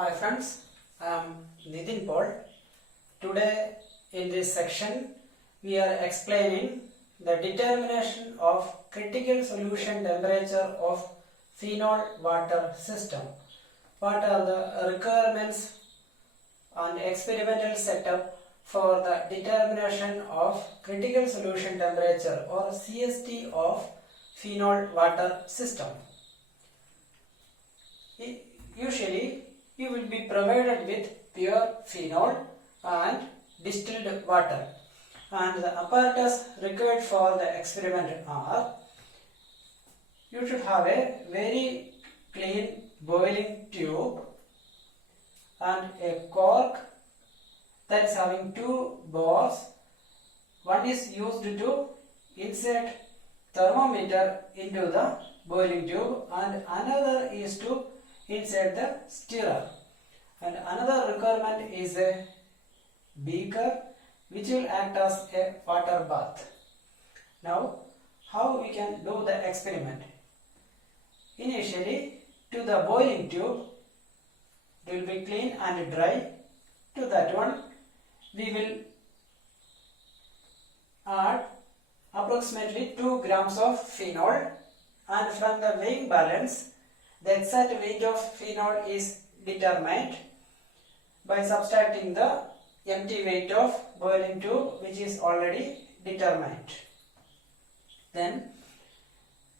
Hi friends, I am Nitin Paul. Today in this section we are explaining the determination of critical solution temperature of phenol water system. What are the requirements and experimental setup for the determination of critical solution temperature or CST of phenol water system? Usually you will be provided with pure phenol and distilled water, and the apparatus required for the experiment are: you should have a very clean boiling tube and a cork that is having two bores. One is used to insert thermometer into the boiling tube and another is to insert the stirrer, and another requirement is a beaker which will act as a water bath. Now how we can do the experiment? Initially, to the boiling tube, it will be clean and dry. To that one we will add approximately 2 grams of phenol, and from the weighing balance the exact weight of phenol is determined by subtracting the empty weight of boiling tube, which is already determined. Then,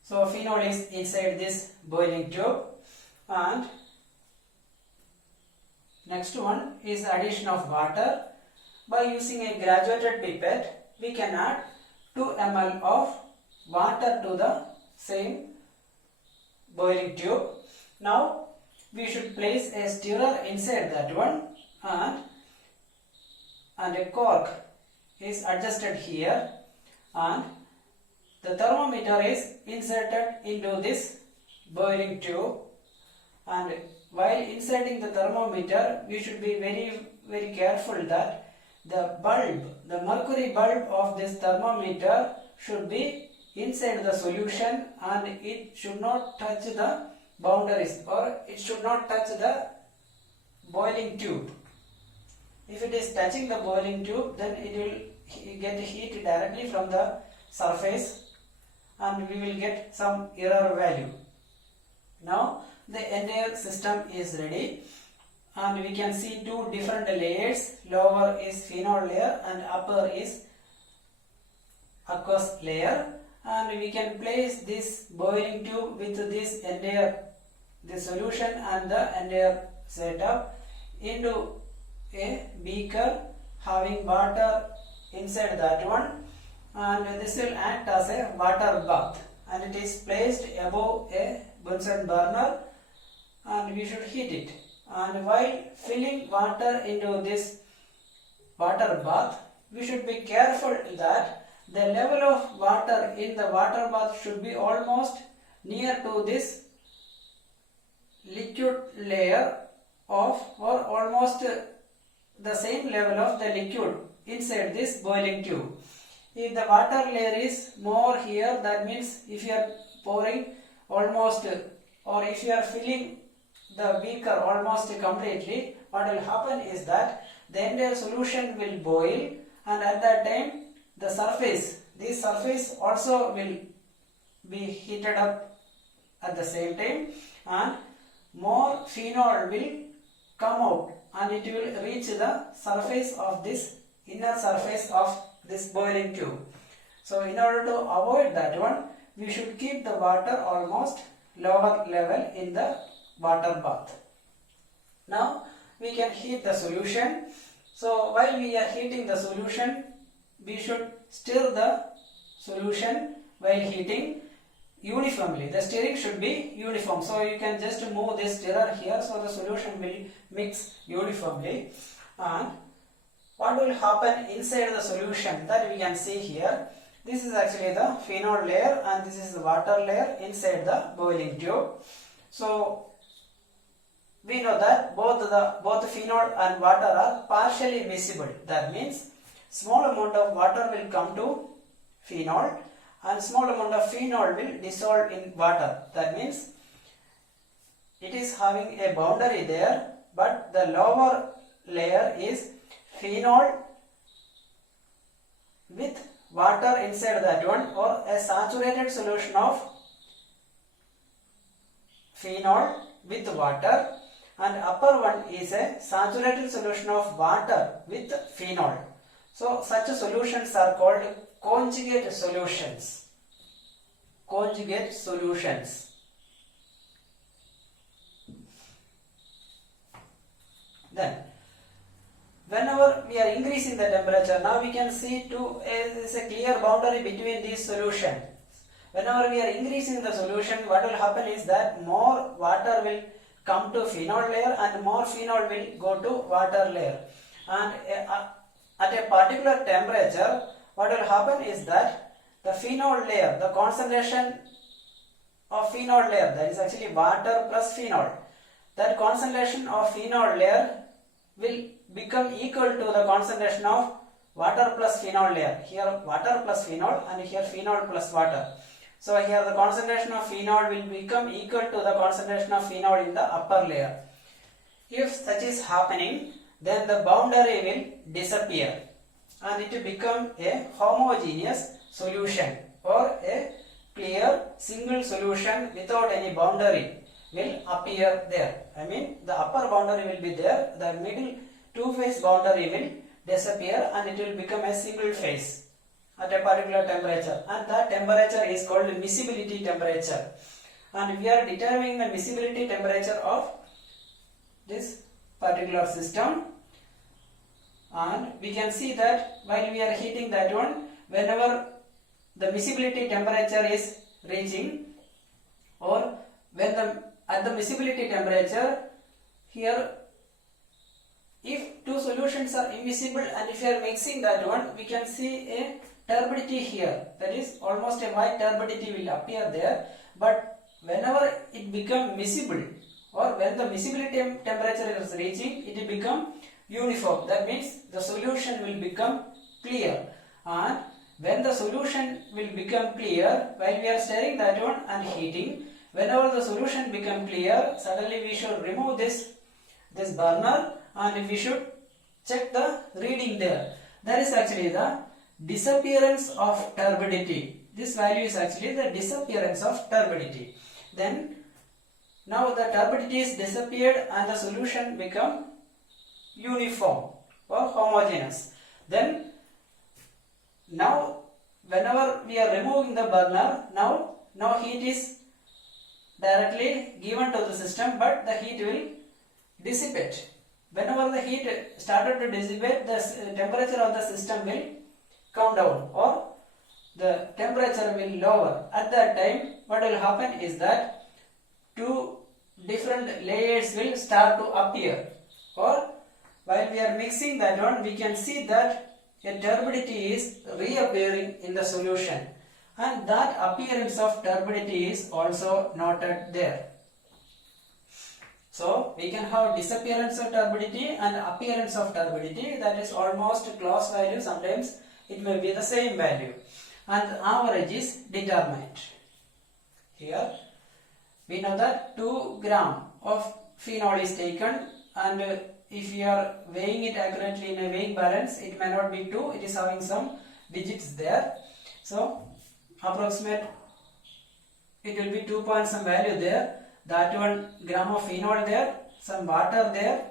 so phenol is inside this boiling tube, and next one is addition of water. By using a graduated pipette, we can add 2 ml of water to the same boiling tube. Now we should place a stirrer inside that one, and a cork is adjusted here, and the thermometer is inserted into this boiling tube, and while inserting the thermometer we should be very careful that the mercury bulb of this thermometer should be inside the solution and it should not touch the boundaries, or it should not touch the boiling tube. If it is touching the boiling tube, then it will get heat directly from the surface and we will get some error value. Now the entire system is ready, and we can see two different layers. Lower is phenol layer and upper is aqueous layer, and we can place this boiling tube with this entire solution and the entire setup into a beaker having water inside that one, and this will act as a water bath, and it is placed above a Bunsen burner and we should heat it. And while filling water into this water bath, we should be careful that the level of water in the water bath should be almost near to this liquid layer of, or almost the same level of the liquid inside this boiling tube. If the water layer is more here, that means if you are pouring almost, or if you are filling the beaker almost completely, what will happen is that the entire solution will boil, and at that time the surface, this surface also will be heated up at the same time, and more phenol will come out and it will reach the surface of this inner surface of this boiling tube. So in order to avoid that one, we should keep the water almost lower level in the water bath. Now we can heat the solution. So while we are heating the solution, we should stir the solution while heating uniformly. The stirring should be uniform. So you can just move this stirrer here, so the solution will mix uniformly. And what will happen inside the solution, that we can see here. This is actually the phenol layer and this is the water layer inside the boiling tube. So we know that both phenol and water are partially miscible. That means small amount of water will come to phenol and small amount of phenol will dissolve in water. That means it is having a boundary there, but the lower layer is phenol with water inside that one, or a saturated solution of phenol with water, and upper one is a saturated solution of water with phenol. So such solutions are called conjugate solutions. Conjugate solutions. Then whenever we are increasing the temperature, now we can see there is a clear boundary between these solutions. Whenever we are increasing the solution, what will happen is that more water will come to phenol layer and more phenol will go to water layer. And at a particular temperature, what will happen is that the phenol layer, the concentration of phenol layer, that is actually water plus phenol, that concentration of phenol layer will become equal to the concentration of water plus phenol layer. Here water plus phenol and here phenol plus water. So here the concentration of phenol will become equal to the concentration of phenol in the upper layer. If such is happening, then the boundary will disappear and it will become a homogeneous solution, or a clear single solution without any boundary will appear there. I mean, the upper boundary will be there, the middle two-phase boundary will disappear and it will become a single phase at a particular temperature, and that temperature is called miscibility temperature. And we are determining the miscibility temperature of this particular system, and we can see that while we are heating that one, whenever the miscibility temperature is reaching, or when at the miscibility temperature, here if two solutions are immiscible and if you are mixing that one, we can see a turbidity here, that is almost a white turbidity will appear there. But whenever it becomes miscible, or when the miscibility temperature is reaching, it will become uniform. That means the solution will become clear, and when the solution will become clear, while we are stirring that one and heating, whenever the solution become clear, suddenly we should remove this burner and we should check the reading there. That is actually the disappearance of turbidity. This value is actually the disappearance of turbidity. Then now the turbidity is disappeared and the solution become uniform or homogeneous. Then now whenever we are removing the burner, now heat is directly given to the system, but the heat will dissipate. Whenever the heat started to dissipate, the temperature of the system will come down, or the temperature will lower. At that time, what will happen is that two different layers will start to appear, or while we are mixing that one, we can see that a turbidity is reappearing in the solution, and that appearance of turbidity is also noted there. So we can have disappearance of turbidity and appearance of turbidity, that is almost close value, sometimes it may be the same value, and the average is determined. Here we know that 2 gram of phenol is taken, and if you are weighing it accurately in a weighing balance, it may not be 2, it is having some digits there. So approximate it will be 2 point some value there. That 1 gram of phenol there, some water there,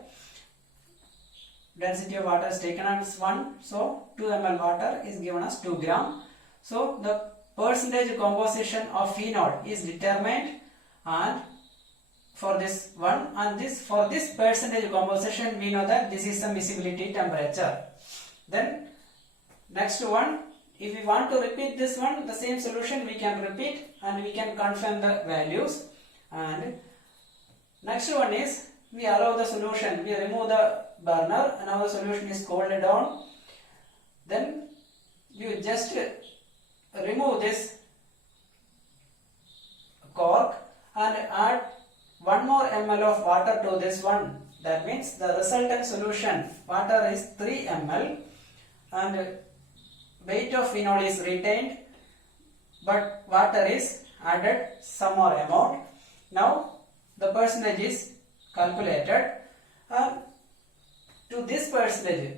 density of water is taken as 1, so 2 ml water is given as 2 gram. So the percentage composition of phenol is determined, and for this one, and for this percentage composition we know that this is the miscibility temperature. Then next one, if we want to repeat this one, the same solution we can repeat and we can confirm the values. And next one is, we allow the solution, we remove the burner and our solution is cooled down. Then you just remove this cork and add 1 more ml of water to this one. That means the resultant solution, water is 3 ml and weight of phenol is retained, but water is added some more amount. Now the percentage is calculated, And to this percentage,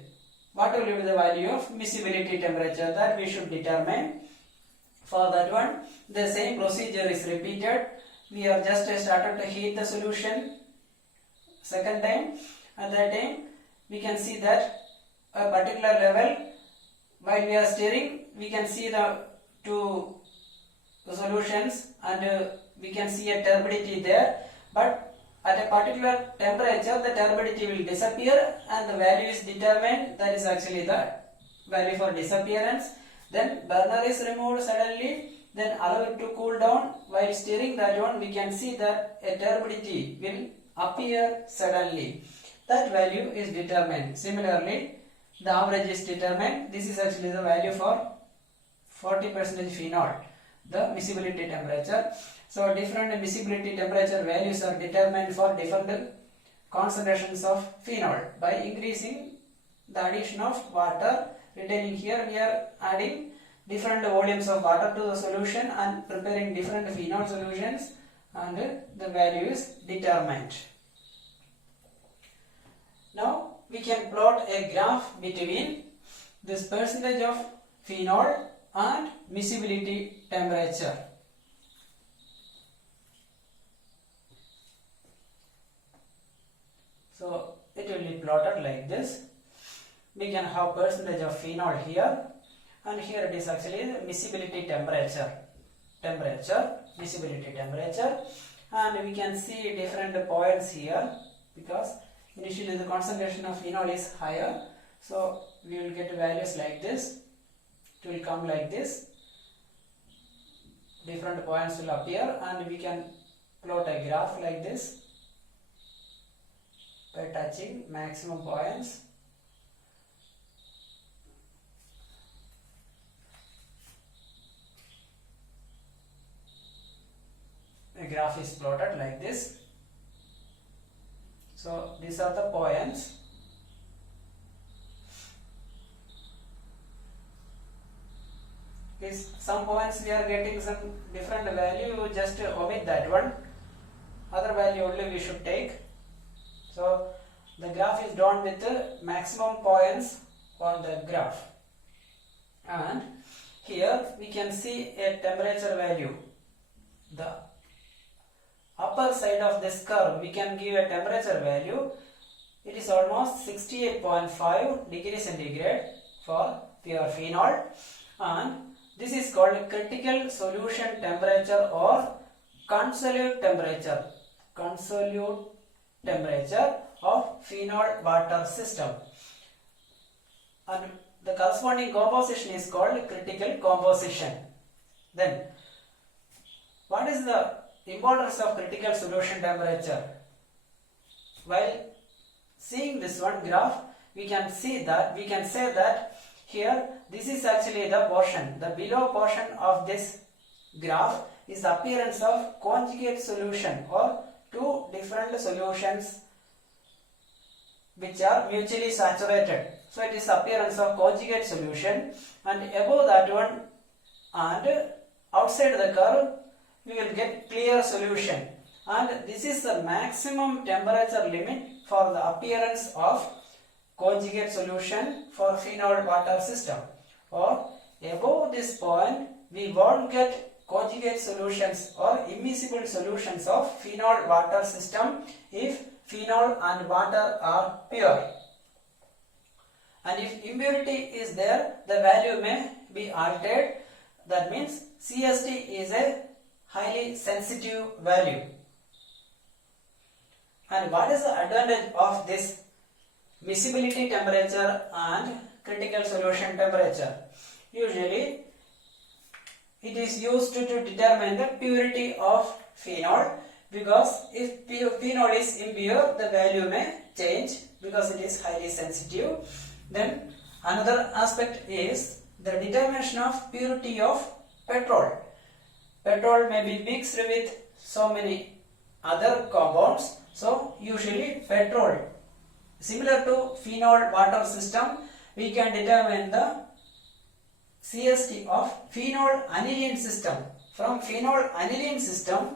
what will be the value of miscibility temperature that we should determine. For that one, the same procedure is repeated. We have just started to heat the solution second time. At that time, we can see that a particular level, while we are stirring, we can see the two solutions and we can see a turbidity there. But at a particular temperature, the turbidity will disappear and the value is determined. That is actually the value for disappearance. Then burner is removed suddenly, then allow it to cool down. While stirring that one, we can see that a turbidity will appear suddenly. That value is determined. Similarly, the average is determined. This is actually the value for 40% phenol, the miscibility temperature. So different miscibility temperature values are determined for different concentrations of phenol by increasing the addition of water. Retaining here, we are adding different volumes of water to the solution and preparing different phenol solutions, and the value is determined. Now we can plot a graph between this percentage of phenol and miscibility temperature. So it will be plotted like this. We can have percentage of phenol here, and here it is actually the miscibility temperature, miscibility temperature, and we can see different points here because initially the concentration of phenol is higher. So we will get values like this. It will come like this. Different points will appear, and we can plot a graph like this by touching maximum points. The graph is plotted like this. So these are the points. Some points we are getting some different value, just omit that one. Other value only we should take. So the graph is drawn with the maximum points on the graph. And here we can see a temperature value. The upper side of this curve, we can give a temperature value. It is almost 68.5 degrees centigrade for pure phenol, and this is called critical solution temperature or consolute temperature of phenol water system, and the corresponding composition is called critical composition. Then what is the importance of critical solution temperature? While seeing this one graph, we can say that here this is actually the portion, the below portion of this graph is the appearance of conjugate solution or two different solutions which are mutually saturated. So it is appearance of conjugate solution, and above that one and outside the curve we will get clear solution, and this is the maximum temperature limit for the appearance of conjugate solution for phenol water system. Or above this point we won't get conjugate solutions or immiscible solutions of phenol water system if phenol and water are pure. And if impurity is there, the value may be altered. That means CST is a highly sensitive value. And what is the advantage of this miscibility temperature and critical solution temperature? Usually it is used to determine the purity of phenol, because if phenol is impure, the value may change because it is highly sensitive. Then another aspect is the determination of purity of petrol. Petrol may be mixed with so many other compounds. So usually petrol, similar to phenol water system, we can determine the CST of phenol aniline system. From phenol aniline system,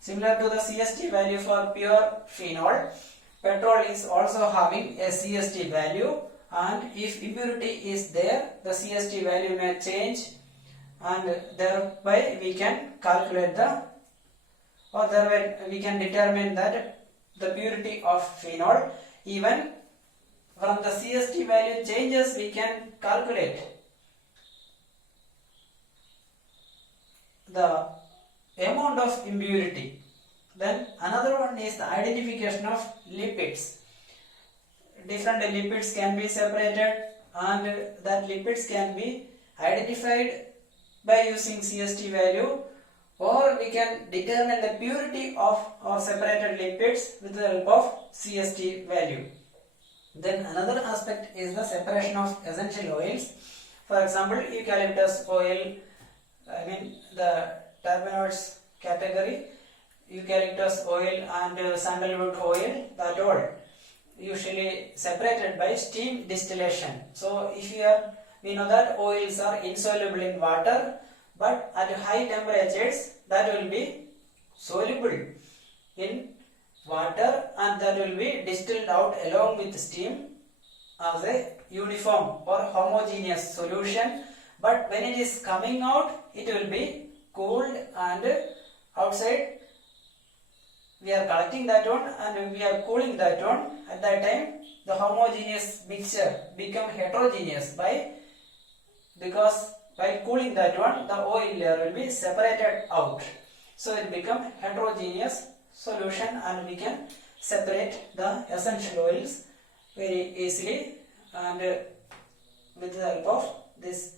Similar to the CST value for pure phenol, petrol is also having a CST value, and if impurity is there, the CST value may change, and thereby we can calculate thereby we can determine that the purity of phenol. Even from the CST value changes, we can calculate the amount of impurity. Then another one is the identification of lipids. Different lipids can be separated, and that lipids can be identified by using CST value, or we can determine the purity of our separated lipids with the help of CST value. Then another aspect is the separation of essential oils. For example, eucalyptus oil, the terpenoids category, eucalyptus oil and sandalwood oil, that all usually separated by steam distillation. So if we know that oils are insoluble in water, but at high temperatures that will be soluble in water, and that will be distilled out along with steam as a uniform or homogeneous solution. But when it is coming out, it will be cooled, and outside we are collecting that one and we are cooling that one. At that time, the homogeneous mixture become heterogeneous because by cooling that one, the oil layer will be separated out. So it become heterogeneous solution, and we can separate the essential oils very easily, and with the help of this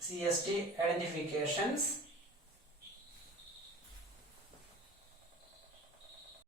CST identifications.